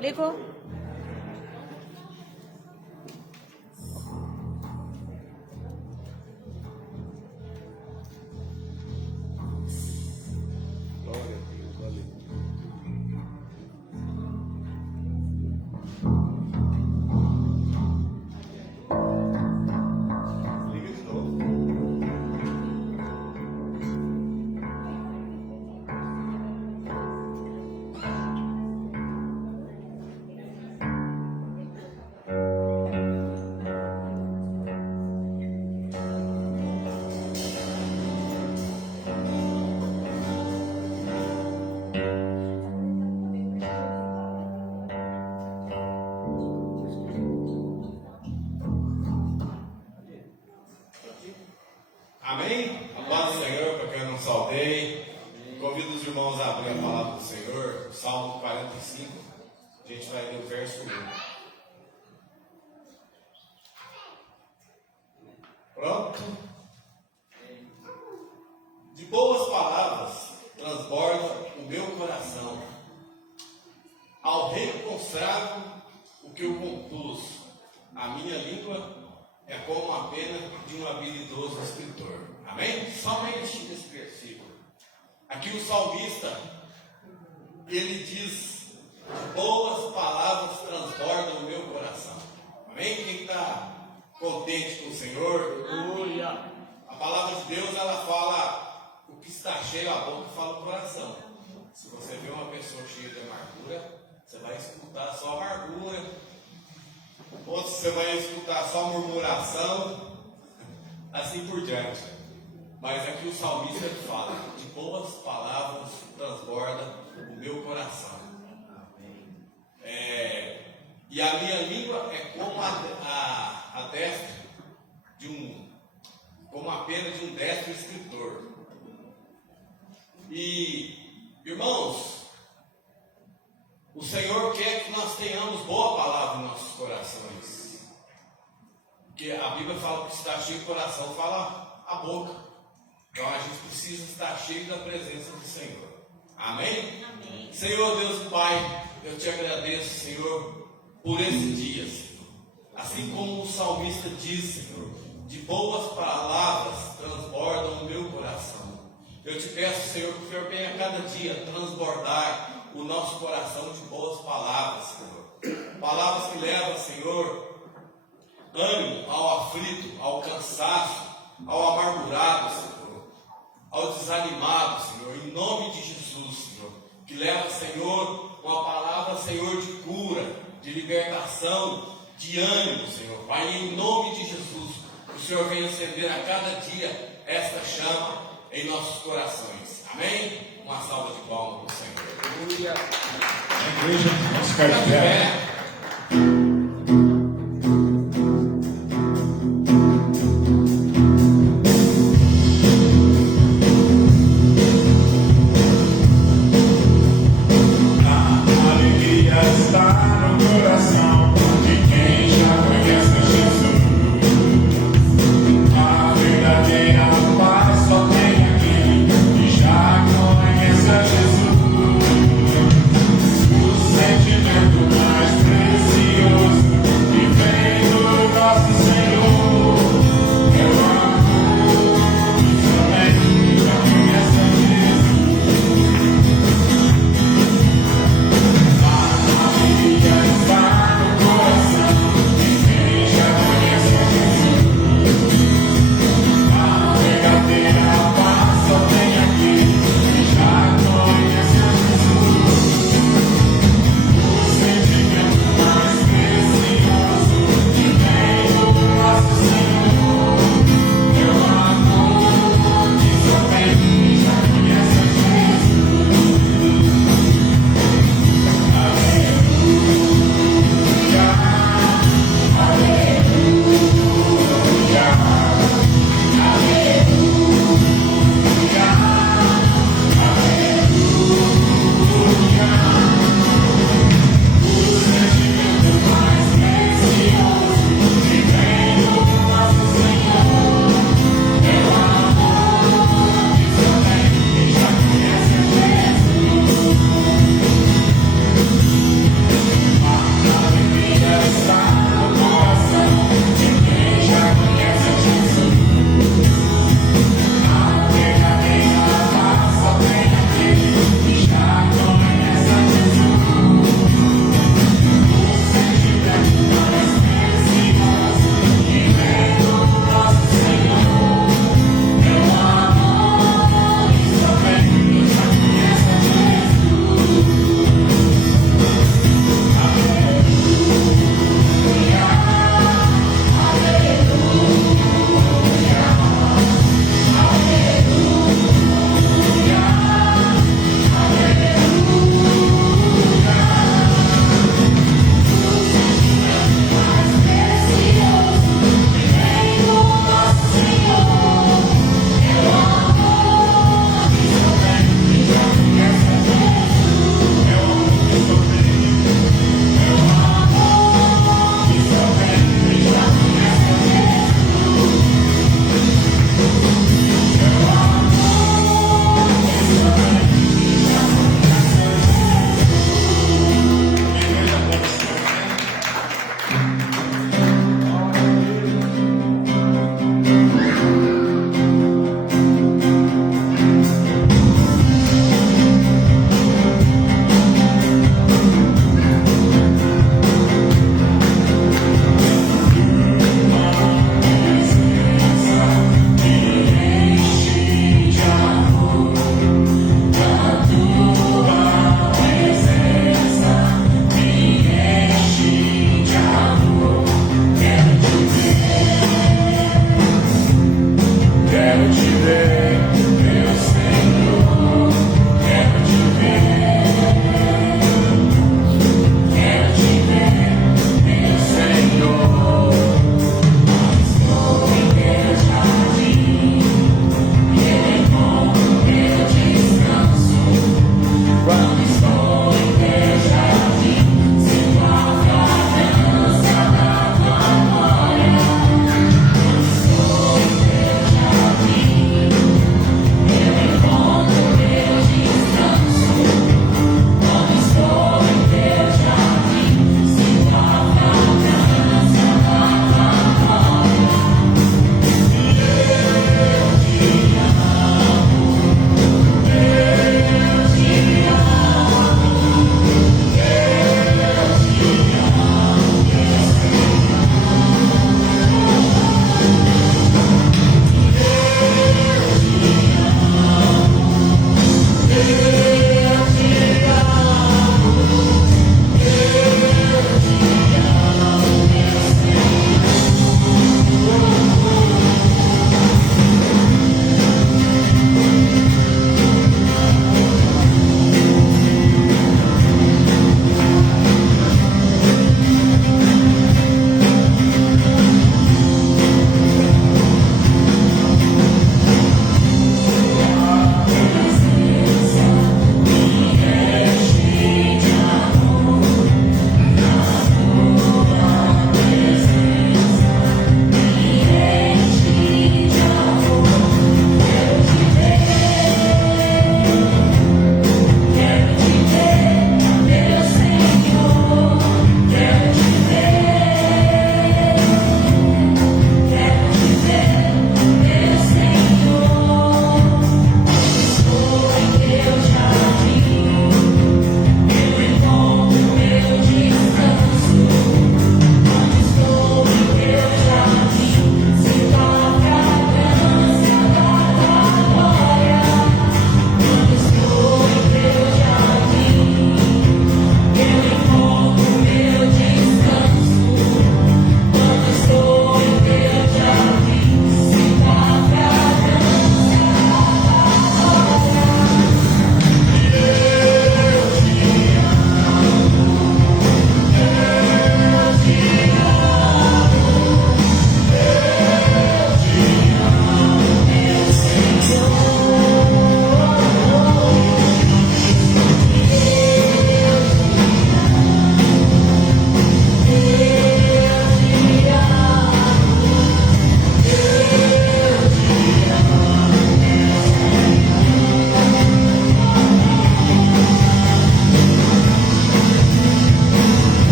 Ligou? Glória a Deus, aleluia. Liga de novo. Amém? A paz do Senhor, para quem eu não saudei. Convido os irmãos a abrir a palavra do Senhor, Salmo 45. A gente vai ler o verso 1. Pronto? De boas palavras transborda o meu coração. Ao rei consagro o que eu compus. A minha língua é como a pena de um habilidoso escritor. Amém? Somente nesse versículo. Aqui o salmista, ele diz: boas palavras transbordam o meu coração. Amém? Quem está contente com o Senhor? Aleluia. A palavra de Deus, ela fala o que está cheio, a boca fala o coração. Se você vê uma pessoa cheia de amargura, você vai escutar só amargura. Outros você vai escutar só murmuração, assim por diante. Mas aqui o salmista fala: de boas palavras transborda o meu coração. E a minha língua é como a destra como a pena de um destro escritor. E, irmãos, o Senhor quer que nós tenhamos boa palavra em nossos corações. Porque a Bíblia fala que está cheio de coração, fala a boca. Então a gente precisa estar cheio da presença do Senhor. Amém? Amém. Senhor Deus e Pai, eu te agradeço, Senhor, por esse dia, Senhor. Assim como o salmista diz, Senhor, de boas palavras transbordam o meu coração. Eu te peço, Senhor, que o Senhor venha a cada dia transbordar o nosso coração de boas palavras, Senhor. Palavras que levam, Senhor, ânimo ao aflito, ao cansaço, ao amargurado, Senhor, ao desanimado, Senhor, em nome de Jesus, Senhor. Que leva, Senhor, uma palavra, Senhor, de cura, de libertação, de ânimo, Senhor. Pai, em nome de Jesus, que o Senhor venha acender a cada dia esta chama em nossos corações. Amém? Uma salva de palmas para o Senhor. Aleluia. A igreja, vamos ficar de pé. A alegria está no coração de quem já conhece Jesus. A verdadeira paz só tem aquele que já conhece a Jesus. O sentimento mais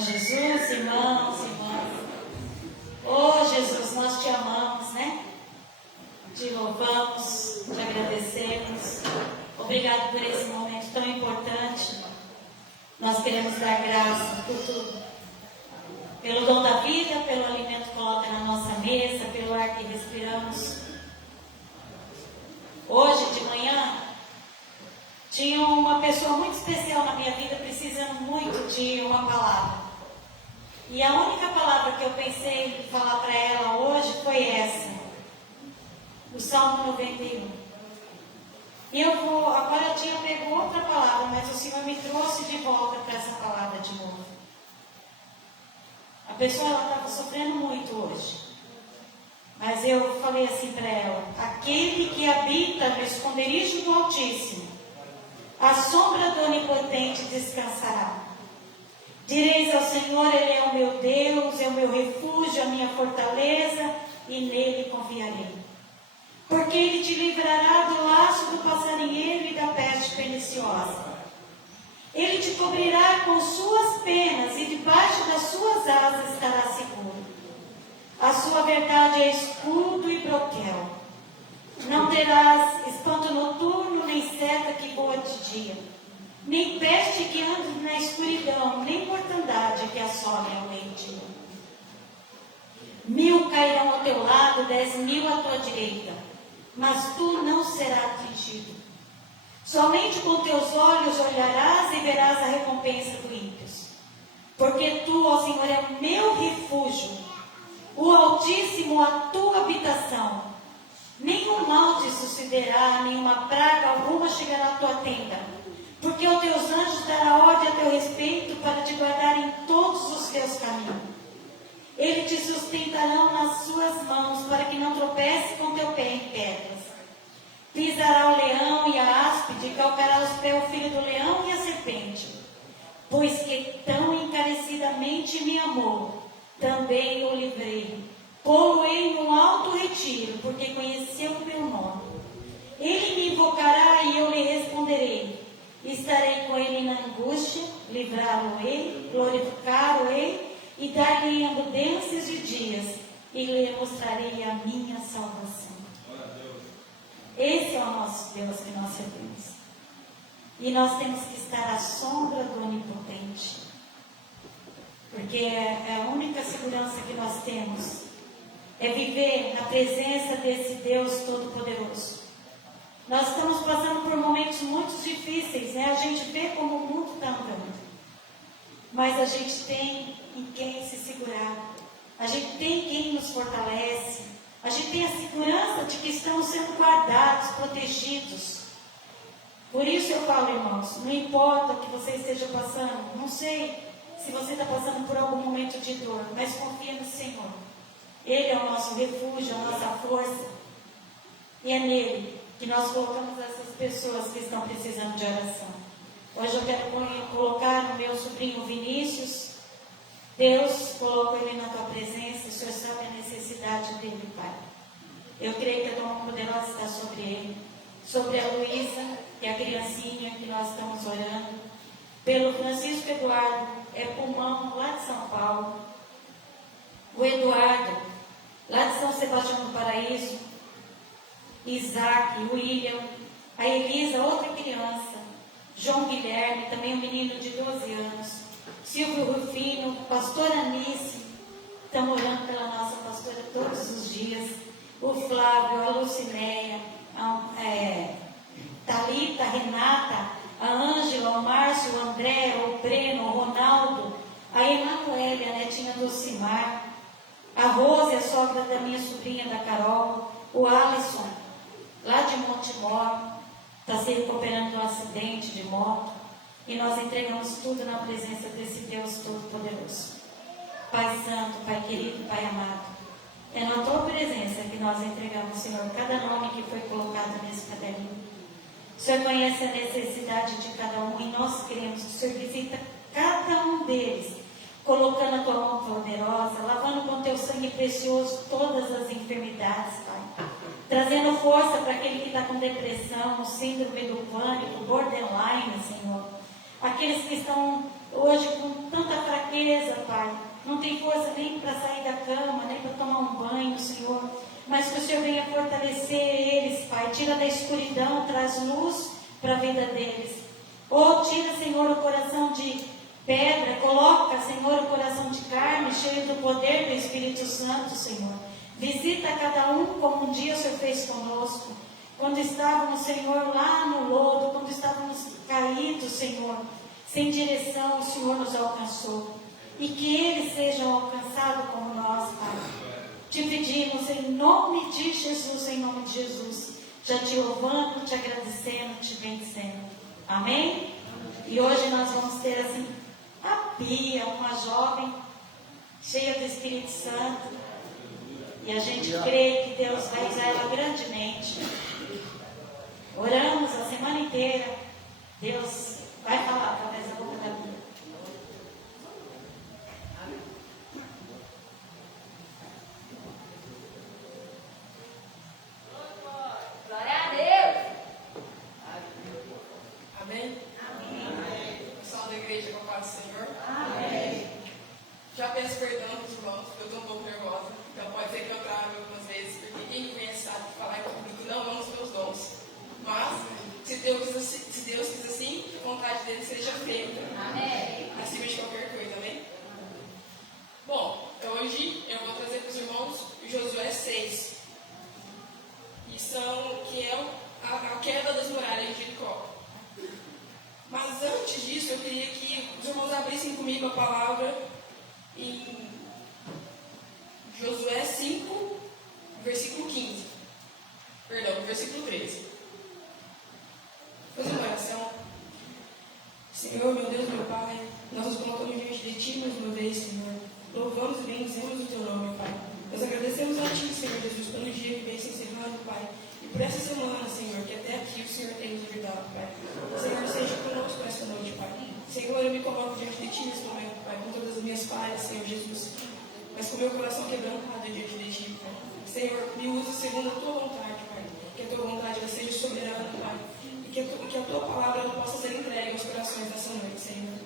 Senhor Jesus, irmãos, irmãs. Oh, Jesus, nós te amamos, né? Te louvamos, te agradecemos. Obrigado por esse momento tão importante. Nós queremos dar graça por tudo. Pelo dom da vida, pelo alimento que coloca na nossa mesa, pelo ar que respiramos. Hoje de manhã, tinha uma pessoa muito especial na minha vida, precisando muito de uma palavra. E a única palavra que eu pensei em falar para ela hoje foi essa, o Salmo 91. E agora eu tinha pego outra palavra, mas o Senhor me trouxe de volta para essa palavra de novo. A pessoa estava sofrendo muito hoje. Mas eu falei assim para ela: aquele que habita no esconderijo do Altíssimo, a sombra do Onipotente descansará. Direis ao Senhor, Ele é o meu Deus, é o meu refúgio, a minha fortaleza, e nele confiarei. Porque Ele te livrará do laço do passarinheiro e da peste perniciosa. Ele te cobrirá com suas penas, e debaixo das suas asas estará seguro. A sua verdade é escudo e broquel. Não terás espanto noturno, nem seta que voa de dia, nem peste que ande na escuridão, nem mortandade que assome ao meio-dia. 1000 cairão ao teu lado, 10.000 à tua direita, mas tu não serás atingido. Somente com teus olhos olharás e verás a recompensa do ímpio. Porque tu, ó Senhor, é o meu refúgio, o Altíssimo a tua habitação. Nenhum mal te sucederá, nenhuma praga alguma chegará à tua tenda. Porque os teus anjos dará ordem a teu respeito para te guardar em todos os teus caminhos. Eles te sustentarão nas suas mãos, para que não tropece com teu pé em pedras. Pisará o leão e a áspide, calcará os pés o filho do leão e a serpente. Pois que tão encarecidamente me amou, também o livrei. Pô-lo-ei num alto retiro, porque conheceu o meu nome. Ele me invocará e eu lhe responderei. Estarei com ele na angústia, livrá-lo-ei, glorificá-lo-ei e dar-lhe abundâncias de dias, e lhe mostrarei a minha salvação. Esse é o nosso Deus que nós servimos. E nós temos que estar à sombra do Onipotente, porque é a única segurança que nós temos é viver na presença desse Deus Todo-Poderoso. Nós estamos passando por momentos muito difíceis, né? A gente vê como o mundo está andando, mas a gente tem em quem se segurar, a gente tem quem nos fortalece, a gente tem a segurança de que estamos sendo guardados, protegidos. Por isso eu falo, irmãos, não importa o que você esteja passando, não sei se você está passando por algum momento de dor, mas confia no Senhor. Ele é o nosso refúgio, a nossa força, e é nele que nós colocamos essas pessoas que estão precisando de oração. Hoje eu quero colocar o meu sobrinho Vinícius. Deus, coloca ele na tua presença, o Senhor sabe a necessidade dele, Pai. Eu creio que a tua mão poderosa está sobre ele, sobre a Luísa, que é a criancinha que nós estamos orando, pelo Francisco Eduardo, é pulmão lá de São Paulo, o Eduardo, lá de São Sebastião do Paraíso, Isaac, William, a Elisa, outra criança, João Guilherme, também um menino de 12 anos, Silvio Rufino, pastora Anice, estamos orando pela nossa pastora todos os dias, o Flávio, a Lucinéia, Thalita, a Renata, a Ângela, o Márcio, o André, o Breno, o Ronaldo, a Emanuele, a netinha do Simar, a Rose, a sogra da minha sobrinha, da Carol, o Alisson, lá de Montemor, está se recuperando de um acidente de moto, e nós entregamos tudo na presença desse Deus Todo-Poderoso. Pai Santo, Pai querido, Pai amado, é na tua presença que nós entregamos, Senhor, cada nome que foi colocado nesse caderninho. O Senhor conhece a necessidade de cada um, e nós queremos que o Senhor visita cada um deles, colocando a tua mão poderosa, lavando com teu sangue precioso todas as enfermidades, Pai. Trazendo força para aquele que está com depressão, síndrome do pânico, borderline, Senhor. Aqueles que estão hoje com tanta fraqueza, Pai. Não tem força nem para sair da cama, nem para tomar um banho, Senhor. Mas que o Senhor venha fortalecer eles, Pai. Tira da escuridão, traz luz para a vida deles. Ou tira, Senhor, o coração de pedra, coloca, Senhor, o coração de carne, cheio do poder do Espírito Santo, Senhor. Visita cada um como um dia o Senhor fez conosco. Quando estávamos, Senhor, lá no lodo, quando estávamos caídos, Senhor, sem direção, o Senhor nos alcançou. E que eles sejam alcançados como nós, Pai. Te pedimos em nome de Jesus, em nome de Jesus. Já te louvando, te agradecendo, te bendecendo. Amém? E hoje nós vamos ter assim, a Pia, uma jovem cheia do Espírito Santo. E a gente crê que Deus vai usar ela grandemente. Oramos a semana inteira. Deus vai falar através da boca da Bíblia. Glória a Deus! Amém? Amém. Pessoal da igreja, com a paz do Senhor. Amém. Já peço perdão para os irmãos, porque eu estou um pouco nervosa. Então pode ser que eu trave algumas vezes, porque quem me conhece sabe que falar em público não é um dos meus dons. Mas, se Deus quis assim, que a vontade dele seja feita. Amém. Acima de qualquer coisa, amém? Bom, hoje eu vou trazer para os irmãos Josué 6. Que é a queda das muralhas de Jericó. Mas antes disso, eu queria que os irmãos abrissem comigo a palavra em Josué 5, versículo 15. Perdão, versículo 13. Fazer uma oração. Senhor, meu Deus, meu Pai, nós nos colocamos diante de Ti mais uma vez, Senhor. Louvamos e bendizemos o Teu nome, Pai. Nós agradecemos a Ti, Senhor Jesus, pelo dia que vem se encerrando, Pai. E por essa semana, Senhor, que até aqui o Senhor tem nos ajudado, Pai. Senhor, seja conosco esta noite, Pai. Senhor, eu me coloco diante de Ti nesse momento, Pai, com todas as minhas falhas, Senhor Jesus. Mas com o meu coração quebrantado diante de Ti, Pai. Senhor, me usa segundo a Tua vontade, Pai. Que a Tua vontade ela seja soberana, Pai. E que a Tua palavra ela possa ser entregue aos corações dessa noite, Senhor.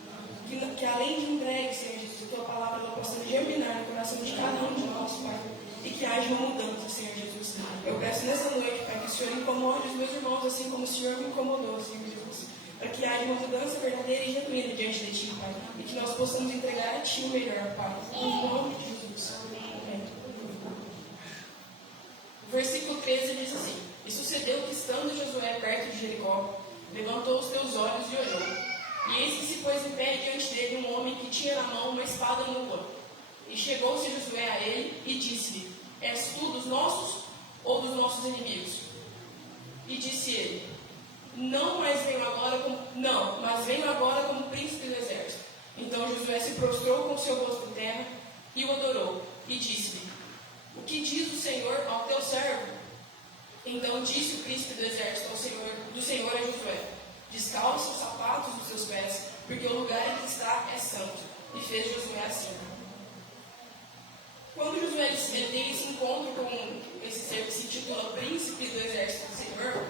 Que além de entregue, Senhor Jesus, a Tua palavra ela possa germinar no coração de cada um de nós, Pai. E que haja uma mudança, Senhor Jesus. Eu peço nessa noite, Pai, que o Senhor incomode os meus irmãos, assim como o Senhor me incomodou, Senhor Jesus. Para que haja uma mudança verdadeira e genuína diante de Ti, Pai. E que nós possamos entregar a Ti o melhor, Pai. Em nome de Jesus. Amém. O versículo 13 diz assim: E sucedeu que, estando Josué perto de Jericó, levantou os teus olhos e olhou. E eis que se pôs em pé diante dele um homem que tinha na mão uma espada nua. E chegou-se Josué a ele e disse-lhe: És tu dos nossos ou dos nossos inimigos? E disse ele: mas venho agora como príncipe do exército. Então Josué se prostrou com o seu rosto em terra e o adorou. E disse-lhe: O que diz o Senhor ao teu servo? Então disse o príncipe do exército do Senhor a Josué: Descalça os sapatos dos seus pés, porque o lugar em que está é santo. E fez Josué assim. Quando Josué tem esse encontro com esse ser que se intitula Príncipe do Exército do Senhor,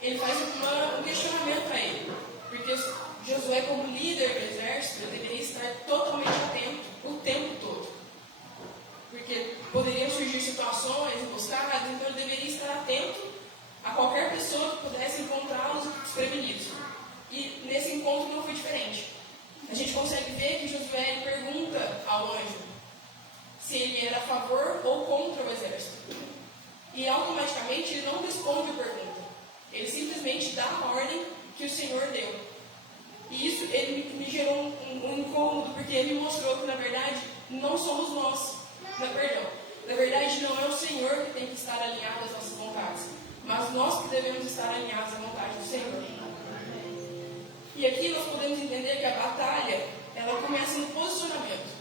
ele faz um questionamento a ele. Porque Josué, como líder do exército, deveria estar totalmente atento o tempo todo. Porque poderiam surgir situações, emboscadas, então ele deveria estar atento a qualquer pessoa que pudesse encontrá-los desprevenidos. E nesse encontro não foi diferente. A gente consegue ver que Josué pergunta ao anjo se ele era a favor ou contra o exército. E automaticamente ele não responde a pergunta. Ele simplesmente dá a ordem que o Senhor deu. E isso ele me gerou um incômodo, porque ele mostrou que na verdade não somos nós. Na verdade não é o Senhor que tem que estar alinhado às nossas vontades, mas nós que devemos estar alinhados à vontade do Senhor. E aqui nós podemos entender que a batalha ela começa no posicionamento.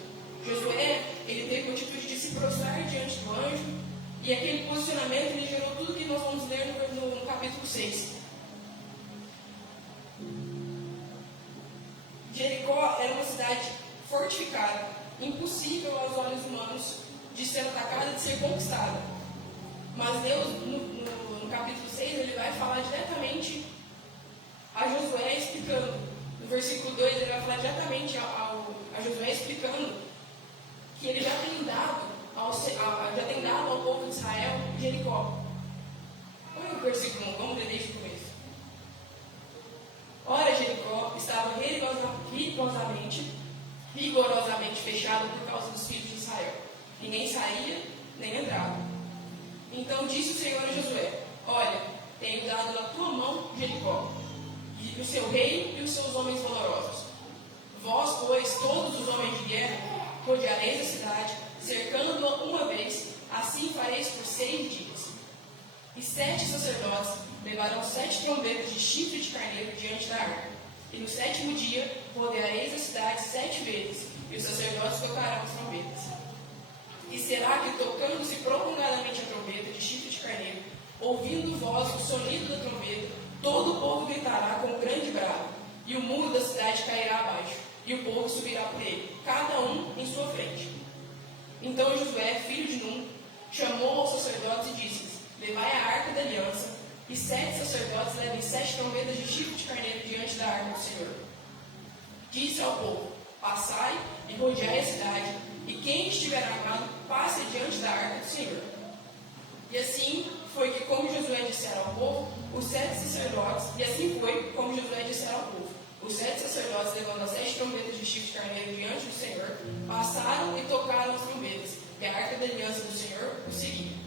Josué, ele teve a atitude de se prostrar diante do anjo, e aquele posicionamento ele gerou tudo que nós vamos ler no capítulo 6. Jericó era uma cidade fortificada, impossível aos olhos humanos de ser atacada e de ser conquistada. Mas Deus, no capítulo 6, ele vai falar diretamente a Josué, explicando. No versículo 2 ele vai falar diretamente a Josué explicando que ele já tem dado ao povo de Israel Jericó. Olha o versículo 1, vamos ler desde o começo. Ora, Jericó estava rigorosamente fechado por causa dos filhos de Israel. Ninguém saía, nem entrava. Então disse o Senhor a Josué: olha, tenho dado na tua mão Jericó, e o seu rei e os seus homens valorosos. Vós, pois, todos os homens de guerra, rodeareis a cidade, cercando-a uma vez, assim fareis por 6 dias. E 7 sacerdotes levarão 7 trombetas de chifre de carneiro diante da arca. E no 7º dia rodeareis a cidade 7 vezes, e os sacerdotes tocarão as trombetas. E será que, tocando-se prolongadamente a trombeta de chifre de carneiro, ouvindo vós o sonido da trombeta, todo o povo gritará com grande brado, e o muro da cidade cairá abaixo, e o povo subirá por ele, cada um em sua frente. Então Josué, filho de Num, chamou aos sacerdotes e disse-lhes: levai a arca da aliança, e 7 sacerdotes levem 7 trombetas de chifre de carneiro diante da arca do Senhor. Disse ao povo: passai e rodeai a cidade, e quem estiver armado, passe diante da arca do Senhor. E assim foi que, como Josué dissera ao povo, os 7 sacerdotes, levando as 7 trombetas de chifre de carneiro diante do Senhor, passaram e tocaram as trombetas, e a arca da aliança do Senhor os seguia.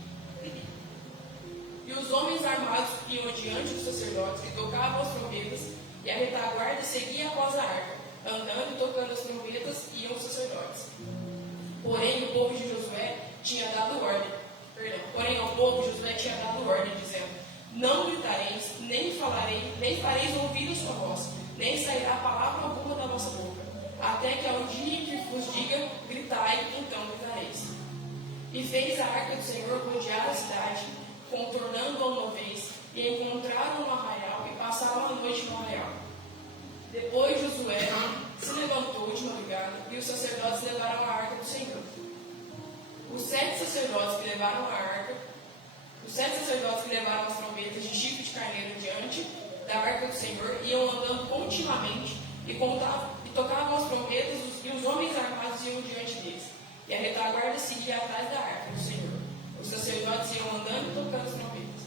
E os homens armados iam diante dos sacerdotes e tocavam as trombetas, e a retaguarda seguia após a arca, andando e tocando as trombetas, iam os sacerdotes. Porém, ao povo Josué tinha dado ordem, dizendo: não gritareis, nem fareis ouvir a sua voz, nem sairá palavra alguma da vossa boca, até que ao dia em que vos diga, gritai, então gritareis. E fez a arca do Senhor rodear a cidade, contornando-a uma vez, e encontraram no arraial, e passaram a noite no arraial. Depois Josué se levantou de madrugada, e os sacerdotes levaram a arca do Senhor. Os 7 sacerdotes que levaram as trombetas de chifre de carneiro diante da arca do Senhor iam andando continuamente e tocavam as trombetas, e os homens armados iam diante deles. E a retaguarda seguia atrás da arca do Senhor. Os sacerdotes iam andando e tocando as trombetas.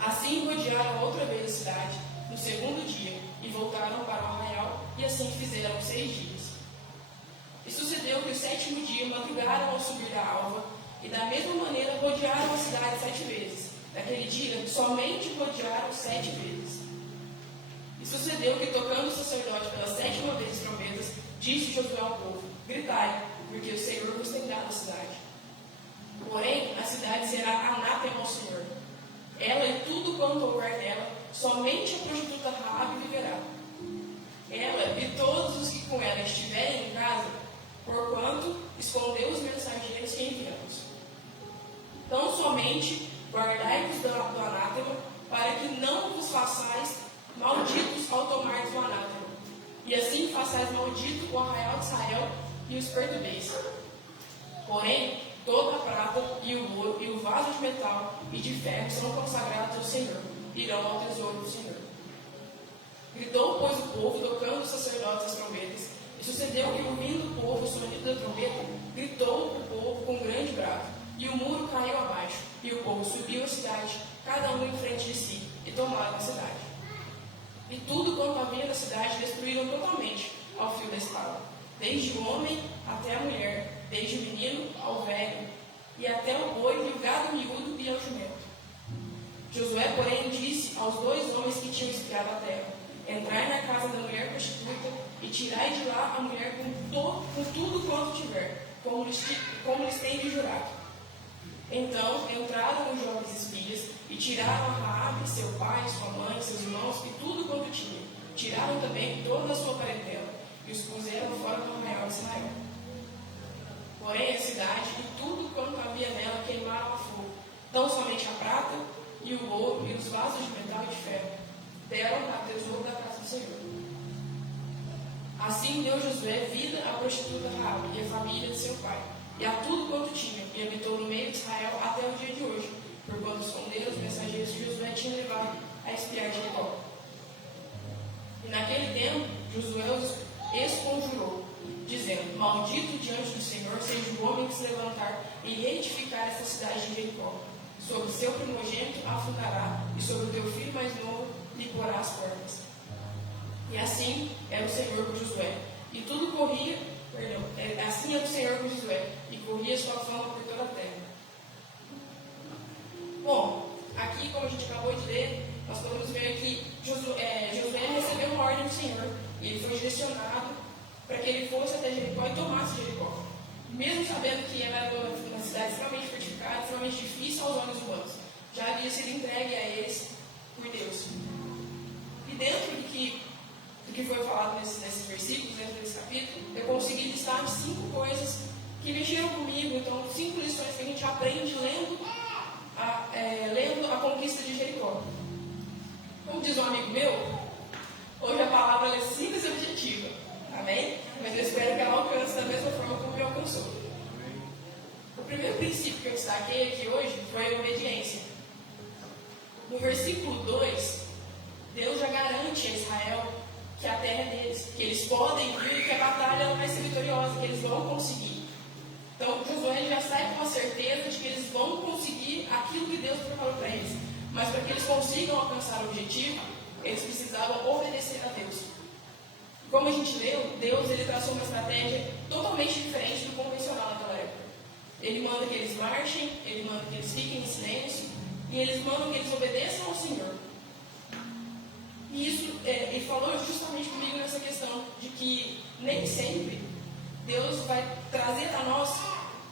Assim rodearam outra vez a cidade no 2º dia e voltaram para o arraial, e assim fizeram 6 dias. E sucedeu que o 7º dia madrugaram ao subir da alva, e da mesma maneira rodearam a cidade 7 vezes. Naquele dia somente rodearam 7 vezes. E sucedeu que, tocando o sacerdote pela 7ª vez as trombetas, disse Josué ao povo: gritai, porque o Senhor vos tem dado a cidade. Porém, a cidade será anátema ao Senhor. Ela e tudo quanto houver nela, somente a prostituta Raabe viverá. Ela e todos os que com ela estiverem em casa, porquanto escondeu os mensageiros que enviamos. Tão somente guardai-vos do anátema, para que não vos façais malditos ao tomardes o anátema, e assim façais maldito o arraial de Israel e os perturbeis. Porém, toda a prata e o ouro e o vaso de metal e de ferro são consagrados ao Senhor, irão ao tesouro do Senhor. Gritou, pois, o povo, tocando os sacerdotes as trombetas, e sucedeu que, ouvindo o povo o sonido da trombeta, gritou o povo com grande brado, e o muro caiu abaixo, e o povo subiu a cidade, cada um em frente de si, e tomaram a cidade. E tudo quanto havia na cidade destruíram totalmente ao fio da espada, desde o homem até a mulher, desde o menino ao velho, e até o boi e o gado miúdo e ao jumento. Josué, porém, disse aos 2 homens que tinham espiado a terra: entrai na casa da mulher prostituta e tirai de lá a mulher com tudo quanto tiver, como lhes tem de jurado. Então entraram os jovens espias e tiraram a Raabe, seu pai, sua mãe, seus irmãos e tudo quanto tinha. Tiraram também toda a sua parentela e os puseram fora do arraial de Israel. Porém a cidade e tudo quanto havia nela queimaram a fogo, tão somente a prata e o ouro e os vasos de metal e de ferro deram a tesouro da casa do Senhor. Assim deu Josué vida à prostituta Raabe e à família de seu pai, e a tudo quanto tinha, e habitou no meio de Israel até o dia de hoje, porquanto esconderam os mensageiros que Josué tinha levado a espiar Jericó. E naquele tempo, Josué os esconjurou, dizendo: Maldito diante do Senhor seja o homem que se levantar e reedificar esta cidade de Jericó. Sobre seu primogênito a fundará, e sobre o teu filho mais novo lhe porá as portas. E assim era o Senhor com Josué. E tudo corria, assim era o Senhor com Josué, e corria sua fama por toda a terra. Bom, aqui, como a gente acabou de ler, nós podemos ver que Josué recebeu uma ordem do Senhor, e ele foi direcionado para que ele fosse até Jericó e tomasse Jericó. Mesmo sabendo que era uma cidade extremamente fortificada, extremamente difícil aos olhos humanos, já havia sido entregue a eles por Deus. E dentro do que foi falado nesses versículos, dentro desse capítulo, eu consegui listar 5 coisas que mexeram comigo. Então, 5 lições que a gente aprende lendo a conquista de Jericó. Como diz um amigo meu, hoje a palavra é simples e objetiva. Amém? Mas eu espero que ela alcance da mesma forma como me alcançou. O primeiro princípio que eu destaquei aqui hoje foi a obediência. No versículo 2, Deus já garante a Israel que a terra é deles, que eles podem vir, que a batalha ela vai ser vitoriosa, que eles vão conseguir. Então, Josué já sai com a certeza de que eles vão conseguir aquilo que Deus preparou para eles. Mas para que eles consigam alcançar o objetivo, eles precisavam obedecer a Deus. Como a gente leu, Deus ele traçou uma estratégia totalmente diferente do convencional naquela época. Ele manda que eles marchem, ele manda que eles fiquem em silêncio, e eles mandam que eles obedeçam ao Senhor. E isso, ele falou justamente comigo nessa questão de que nem sempre Deus vai trazer a nós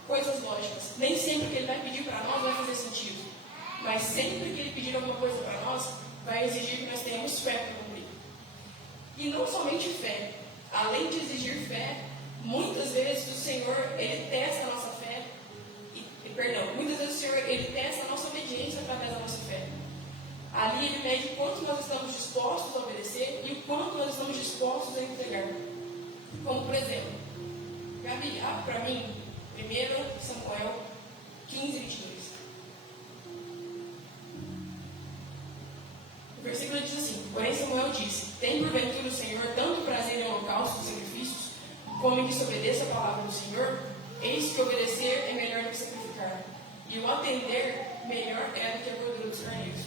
coisas lógicas. Nem sempre o que Ele vai pedir para nós vai fazer sentido. Mas sempre que Ele pedir alguma coisa para nós, vai exigir que nós tenhamos fé para cumprir. E não somente fé. Além de exigir fé, muitas vezes o Senhor, Ele testa a nossa fé. Muitas vezes o Senhor, Ele testa a nossa obediência através da nossa fé. Ali Ele mede o quanto nós estamos dispostos a obedecer e o quanto nós estamos dispostos a entregar. Como, por exemplo, Gabi, abre para mim 1 Samuel 15, 22. O versículo diz assim: Porém Samuel disse: Tem porventura o Senhor tanto prazer em holocaustos e sacrifícios, como em que se obedeça a palavra do Senhor? Eis que obedecer é melhor do que sacrificar, e o atender melhor é do que a gordura dos carneiros.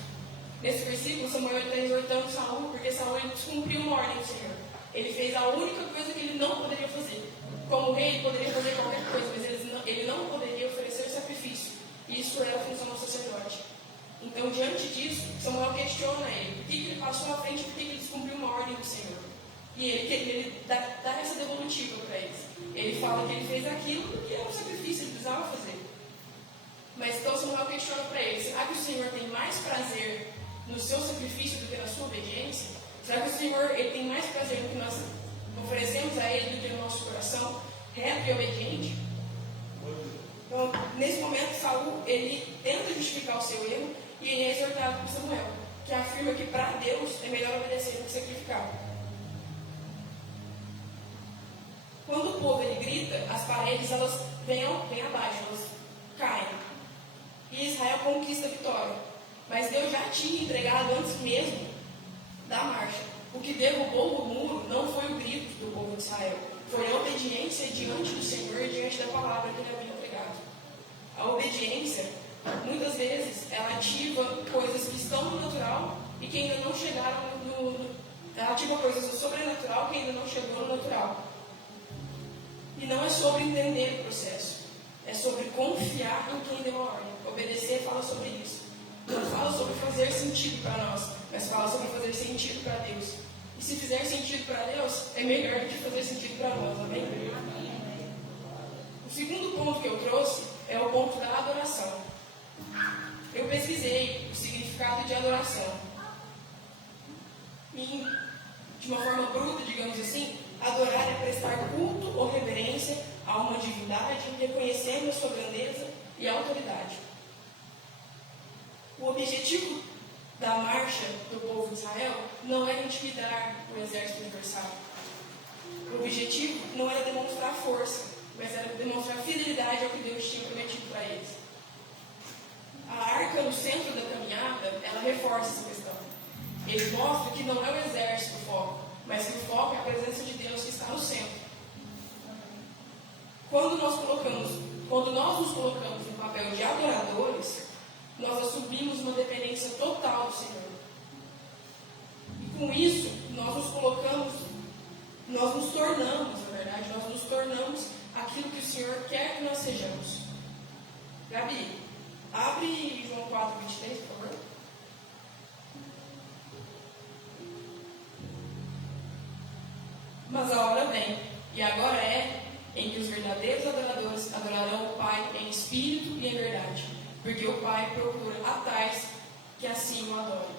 Nesse versículo, Samuel está exortando Saul, porque Saul ele descumpriu uma ordem do Senhor. Ele fez a única coisa que ele não poderia fazer. Como rei, ele poderia fazer qualquer coisa, mas ele não poderia oferecer sacrifício. Isso era a função do sacerdote. Então, diante disso, Samuel questiona ele. Por que ele passou à frente? Por que ele descumpriu uma ordem do Senhor? E ele dá essa devolutiva para eles. Ele fala que ele fez aquilo porque era um sacrifício, ele precisava fazer. Mas então Samuel questiona para ele: será que o Senhor tem mais prazer no seu sacrifício do que na sua obediência? Será que o Senhor ele tem mais prazer no que nós oferecemos a Ele do que no nosso coração reto e obediente? Então, nesse momento, Saul ele tenta justificar o seu erro e ele é exortado por Samuel, que afirma que para Deus é melhor obedecer do que sacrificar. Quando o povo ele grita, as paredes elas vêm abaixo, elas caem. E Israel conquista a vitória. Mas Deus já tinha entregado antes mesmo da marcha. O que derrubou o muro não foi o grito do povo de Israel, foi a obediência diante do Senhor e diante da palavra que ele havia entregado. A obediência, muitas vezes, ela ativa coisas que estão no natural e que ainda não chegaram ela ativa coisas do sobrenatural que ainda não chegou no natural. E não é sobre entender o processo, é sobre confiar em quem deu a ordem. Obedecer fala sobre isso. Não fala sobre fazer sentido para nós, mas fala sobre fazer sentido para Deus. E se fizer sentido para Deus, é melhor do que fazer sentido para nós, amém? O segundo ponto que eu trouxe é o ponto da adoração. Eu pesquisei o significado de adoração. E, de uma forma bruta, digamos assim, adorar é prestar culto ou reverência a uma divindade, reconhecendo a sua grandeza e autoridade. O objetivo da marcha do povo de Israel não era intimidar o exército adversário. O objetivo não era demonstrar força, mas era demonstrar fidelidade ao que Deus tinha prometido para eles. A arca no centro da caminhada, ela reforça essa questão. Ele mostra que não é o exército o foco, mas que o foco é a presença de Deus que está no centro. Quando nós nos colocamos no papel de adoradores, nós assumimos uma dependência total do Senhor. E com isso, nós nos tornamos aquilo que o Senhor quer que nós sejamos. Gabi, abre João 4:23, por favor. Mas a hora vem, e agora é, em que os verdadeiros adoradores adorarão o Pai em espírito e em verdade, porque o Pai procura a tais que assim o adorem.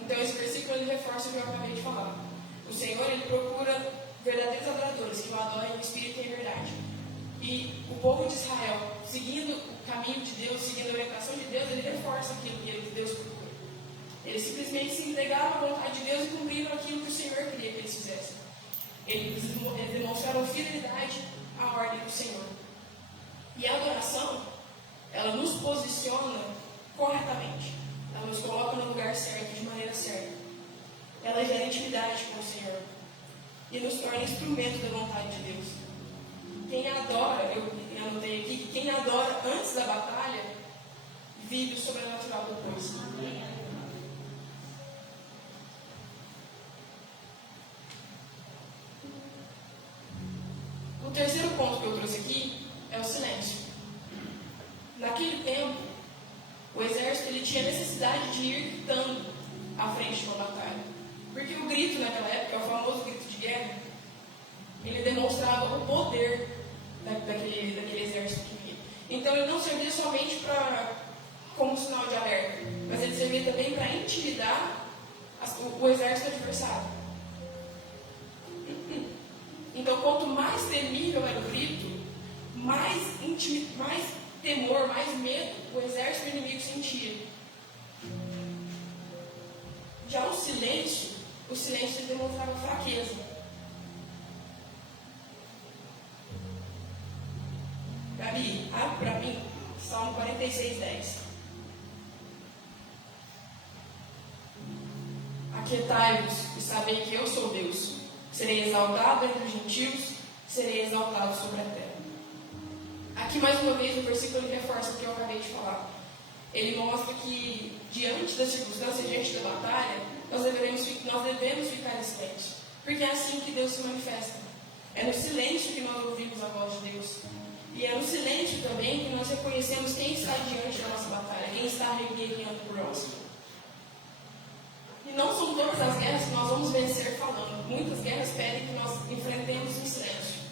Então esse versículo ele reforça o que eu acabei de falar. O Senhor ele procura verdadeiros adoradores que o adorem em espírito e em verdade. E o povo de Israel, seguindo o caminho de Deus, seguindo a orientação de Deus, ele reforça aquilo que Deus procura. Eles simplesmente se entregaram à vontade de Deus e cumpriram aquilo que o Senhor queria que eles fizessem. Eles demonstraram fidelidade à ordem do Senhor. E a adoração, ela nos posiciona corretamente. Ela nos coloca no lugar certo, de maneira certa. Ela gera intimidade com o Senhor. E nos torna instrumento da vontade de Deus. Quem adora, eu anotei aqui, que quem adora antes da batalha, vive o sobrenatural depois. O terceiro ponto que eu trouxe aqui é o silêncio. Naquele tempo, o exército ele tinha necessidade de ir gritando à frente de uma batalha. Porque o grito naquela época, o famoso grito de guerra, ele demonstrava o poder daquele exército que vinha. Então ele não servia somente como sinal de alerta, mas ele servia também para intimidar o exército adversário. Então, quanto mais temível era o grito, mais temor, mais medo o exército inimigo sentia. Já o silêncio demonstrava fraqueza. Gabi, abre para mim Salmo 46:10. Aquietai-vos e sabei que eu sou Deus. Serei exaltado entre os gentios, serei exaltado sobre a terra. Aqui mais uma vez o versículo reforça o que eu acabei de falar. Ele mostra que diante das circunstâncias, diante da batalha, nós devemos ficar em silêncio. Porque é assim que Deus se manifesta. É no silêncio que nós ouvimos a voz de Deus. E é no silêncio também que nós reconhecemos quem está diante da nossa batalha, quem está guerreando por nós. E não são todas as guerras que nós vamos vencer falando. Muitas guerras pedem que nós enfrentemos em silêncio.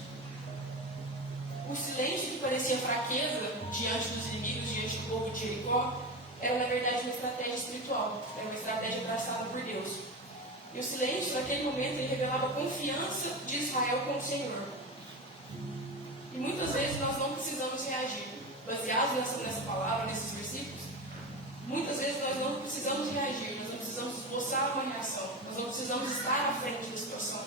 O silêncio que parecia fraqueza diante dos inimigos, diante do povo de Jericó, era na verdade uma estratégia espiritual, era uma estratégia traçada por Deus. E o silêncio, naquele momento, ele revelava a confiança de Israel com o Senhor. E muitas vezes nós não precisamos reagir. Baseado nessa palavra, nesses versículos, muitas vezes nós não precisamos reagir, nós não precisamos esboçar uma reação, nós não precisamos estar à frente da situação,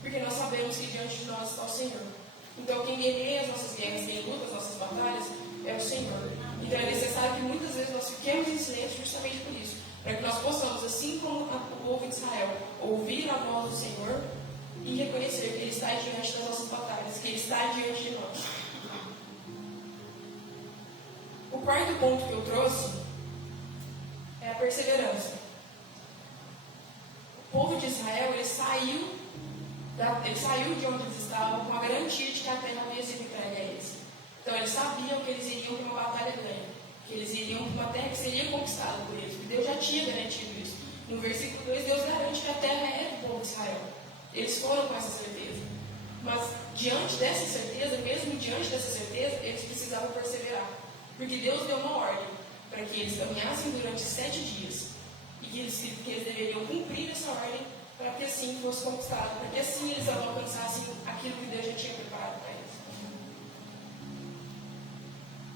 porque nós sabemos que diante de nós está o Senhor. Então quem guerreia as nossas guerras, quem luta as nossas batalhas, é o Senhor. Então é necessário que muitas vezes nós fiquemos em silêncio justamente por isso, para que nós possamos, assim como o povo de Israel, ouvir a voz do Senhor e reconhecer que Ele está diante das nossas batalhas, que Ele está diante de nós. O quarto ponto que eu trouxe é a perseverança. O povo de Israel, ele saiu de onde eles estavam com a garantia de que a terra havia sido entregue a eles. Então eles sabiam que eles iriam para uma batalha grande, que eles iriam para uma terra que seria conquistada por eles, porque Deus já tinha garantido isso. No versículo 2, Deus garante que a terra é do povo de Israel. Eles foram com essa certeza. Mas diante dessa certeza, mesmo diante dessa certeza, eles precisavam perseverar. Porque Deus deu uma ordem para que eles caminhassem durante 7 dias. E que eles deveriam cumprir essa ordem para que assim fosse conquistado, para que assim eles alcançassem aquilo que Deus já tinha preparado para eles.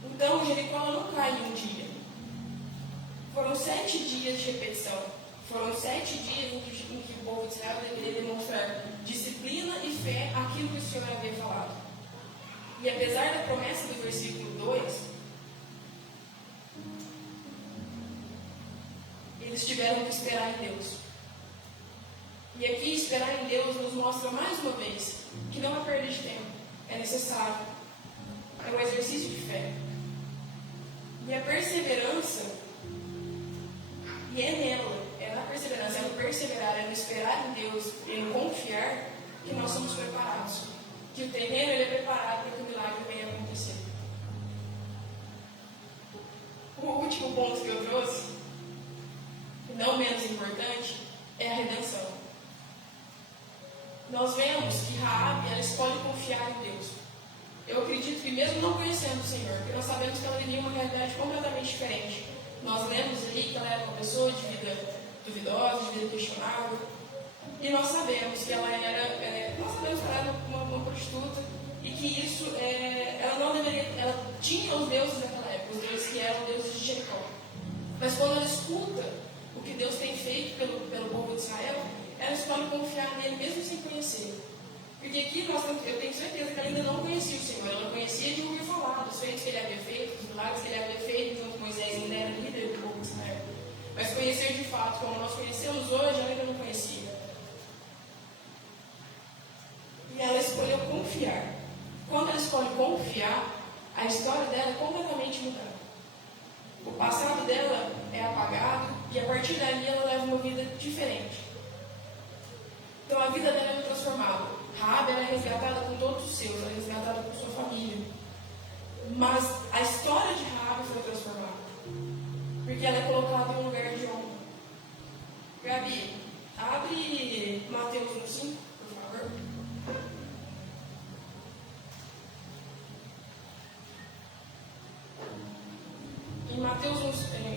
Então, Jericó não cai em um dia. Foram 7 dias de repetição. Foram 7 dias em que o povo de Israel deveria demonstrar disciplina e fé àquilo que o Senhor havia falado. E apesar da promessa do versículo 2, eles tiveram que esperar em Deus. E aqui, esperar em Deus nos mostra mais uma vez que não é perda de tempo, é necessário, é um exercício de fé. E a perseverança, e é nela, é na perseverança, é no perseverar, é no esperar em Deus, é no confiar que nós somos preparados. Que o terreno ele é preparado para que o milagre venha acontecer. O último ponto que eu trouxe, não menos importante, é a redenção. Nós vemos que Raabe, ela escolhe confiar em Deus. Eu acredito que mesmo não conhecendo o Senhor, porque nós sabemos que ela vivia uma realidade completamente diferente. Nós lemos aí que ela era uma pessoa de vida duvidosa, de vida questionável. E nós sabemos que ela era, uma prostituta e que isso, ela não deveria, ela tinha os deuses daquela época, os deuses que eram deuses de Jericó. Mas quando ela escuta o que Deus tem feito pelo povo de Israel, ela escolhe confiar nele mesmo sem conhecer. Porque aqui eu tenho certeza que ela ainda não conhecia o Senhor, ela conhecia de ouvir falar dos feitos que ele havia feito, dos milagres que ele havia feito, junto com Moisés ainda era líder do povo de Israel. Mas conhecer de fato, como nós conhecemos hoje, ela ainda não conhecia. E ela escolheu confiar. Quando ela escolhe confiar, a história dela é completamente mudada. O passado dela é apagado e a partir dali ela leva uma vida diferente. Então a vida dela é transformada. Raabe é resgatada com todos os seus, ela é resgatada com sua família. Mas a história de Raabe foi transformada. Porque ela é colocada em um lugar de honra. Gabi, abre Mateus 5, por favor. Em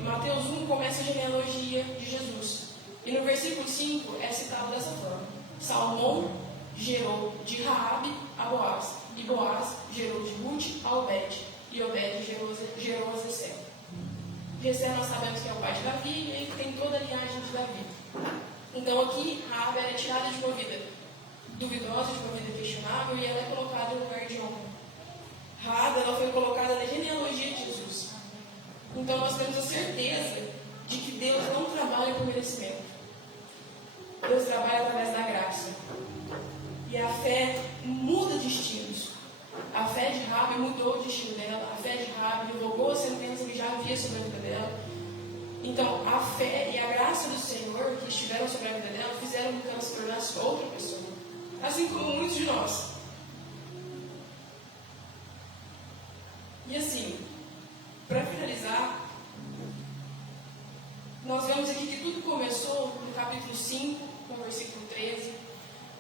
Mateus 1 começa a genealogia de Jesus. E no versículo 5 é citado dessa forma: Salmão gerou de Raabe a Boaz, e Boaz gerou de Ruth a Obed, e Obed gerou a Zessé. Zessé nós sabemos que é o pai de Davi, e ele tem toda a linhagem de Davi. Então aqui Raabe é tirada de uma vida duvidosa, de uma vida questionável, e ela é colocada em um lugar de honra. Raabe ela foi colocada na genealogia de Jesus. Então nós temos a certeza de que Deus não trabalha por merecimento. Deus trabalha através da graça. E a fé muda destinos. A fé de Raabe mudou o destino dela. A fé de Raabe revogou a sentença que já havia sobre a vida dela. Então a fé e a graça do Senhor que estiveram sobre a vida dela fizeram com que ela se tornasse outra pessoa. Assim como muitos de nós. E assim, para finalizar, nós vemos aqui que tudo começou no capítulo 5, no versículo 13,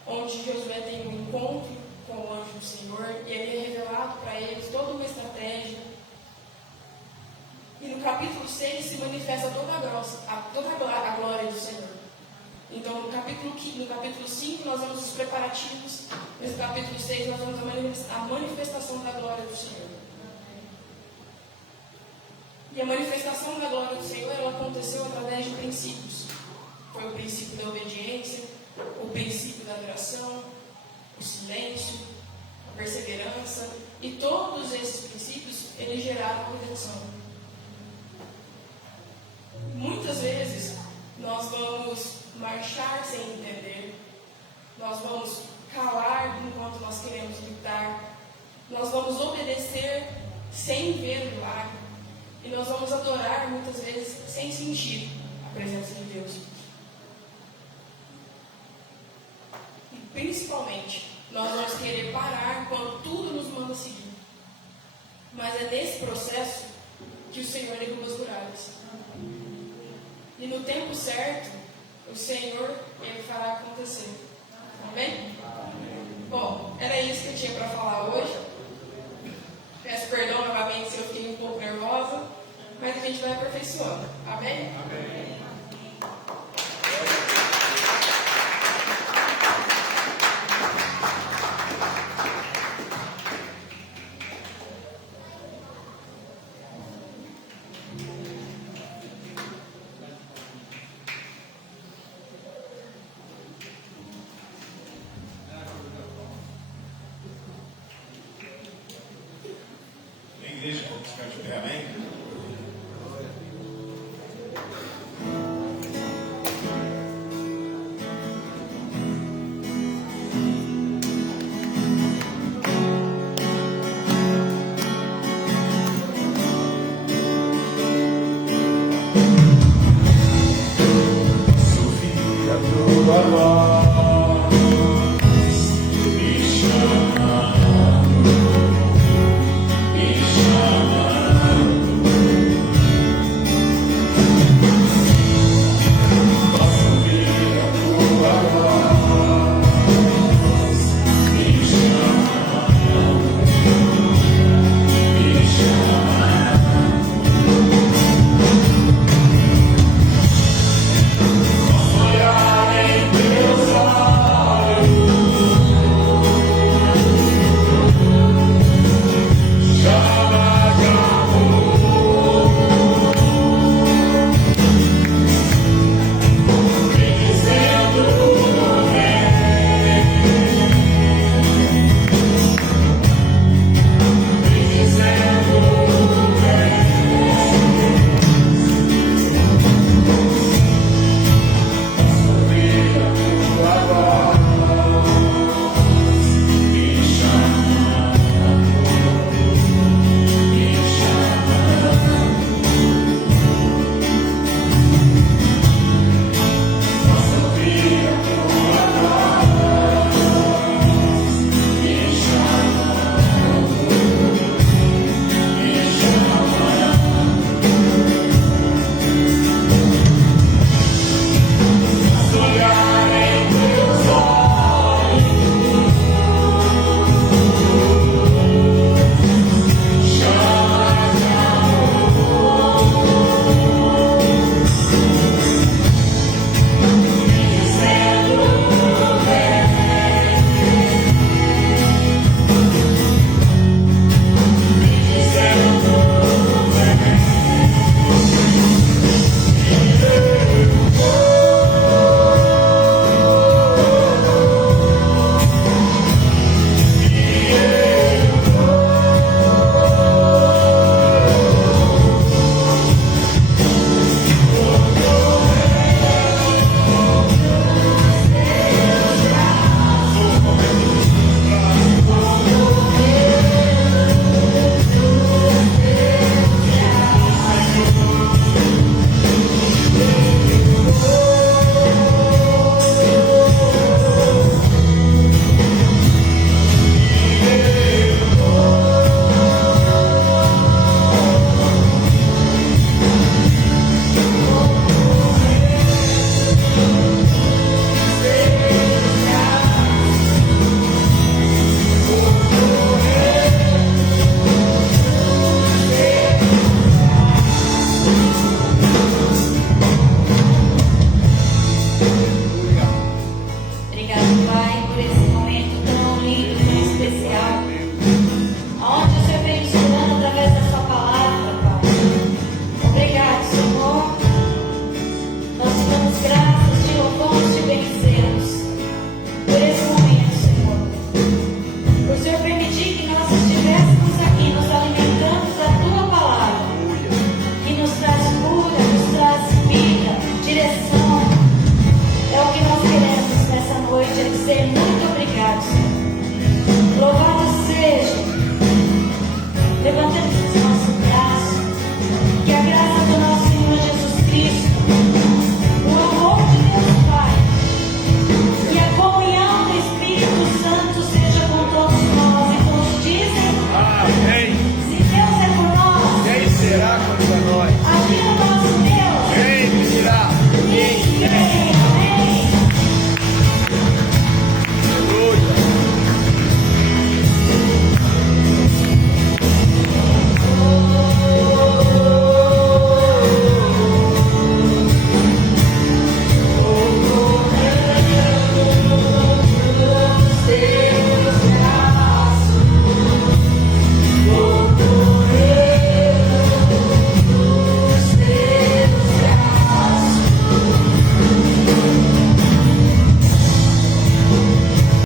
onde Josué tem um encontro com o anjo do Senhor e ele é revelado para eles toda uma estratégia. E no capítulo 6 se manifesta toda a glória do Senhor. Então no capítulo 5 nós vemos os preparativos, nesse capítulo 6 nós vemos a manifestação da glória do Senhor. E a manifestação da glória do Senhor ela aconteceu através de princípios. Foi o princípio da obediência, o princípio da adoração, o silêncio, a perseverança. E todos esses princípios, eles geraram a redenção. Muitas vezes, nós vamos marchar sem entender. Nós vamos calar enquanto nós queremos gritar. Nós vamos obedecer sem ver o milagre. E nós vamos adorar muitas vezes sem sentir a presença de Deus. E principalmente, nós vamos querer parar quando tudo nos manda seguir. Mas é nesse processo que o Senhor derruba as muralhas. E no tempo certo, o Senhor, Ele fará acontecer. Amém? Bom, era isso que eu tinha para falar hoje. Peço perdão novamente se eu fiquei um pouco nervosa, mas a gente vai aperfeiçoando. Amém? Amém.